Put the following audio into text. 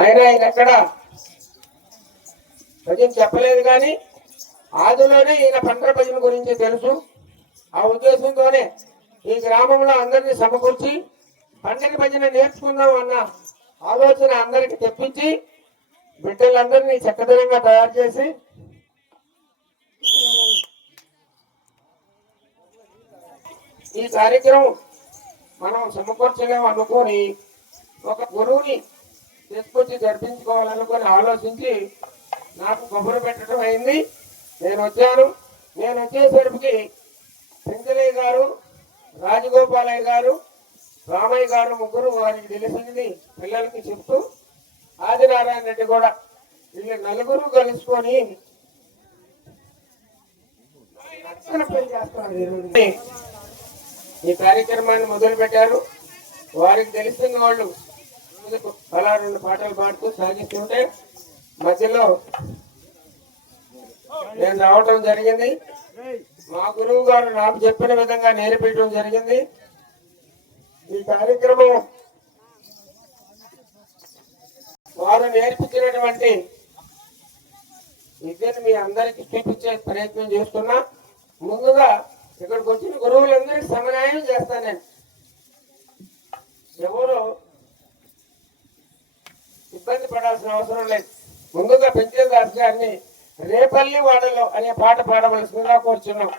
అయినా ఆయన ఎక్కడ? భజన చెప్పలేదు కానీ ఆదిలోనే ఈయన పంటల భజన గురించి తెలుసు. ఆ ఉద్దేశంతోనే ఈ గ్రామంలో అందరినీ సమకూర్చి పండగ భజన నేర్చుకుందాం అన్న ఆలోచన అందరికి తెప్పించి బిడ్డలందరినీ చక్కదనంగా తయారు చేసి ఈ కార్యక్రమం మనం సమకూర్చలేము అనుకొని ఒక గురువుని తీసుకొచ్చి జరిపించుకోవాలనుకొని ఆలోచించి నాకు కబురు పెట్టడం అయింది. నేను వచ్చాను. నేను వచ్చేసరికి సింగలయ్య గారు రాజగోపాలయ్య గారు రామయ్య గారు ముగ్గురు వారికి తెలిసింది పిల్లలకి చెప్తూ ఆదినారాయణ రెడ్డి కూడా వీళ్ళు నలుగురు కలుసుకొని ఈ కార్యక్రమాన్ని మొదలు పెట్టారు వారికి తెలిసిన వాళ్ళు అలా రెండు పాటలు పాడుతూ సాగిస్తుంటే మధ్యలో నేను రావటం జరిగింది. మా గురువు గారు నాకు చెప్పిన విధంగా నేర్పించడం జరిగింది. ఈ కార్యక్రమం వారు నేర్పించినటువంటి విద్యను మీ అందరికి చూపించే ప్రయత్నం చేస్తున్నా. ముందుగా ఇక్కడికి వచ్చిన గురువులందరికీ సమన్వయం చేస్తాను నేను. ఎవరు ఇబ్బంది పడాల్సిన అవసరం లేదు. ముందుగా పెంచేదాస్ గారిని రేపల్లి వాడలో అనే పాట పాడవలసిందిగా కోరుచున్నాం.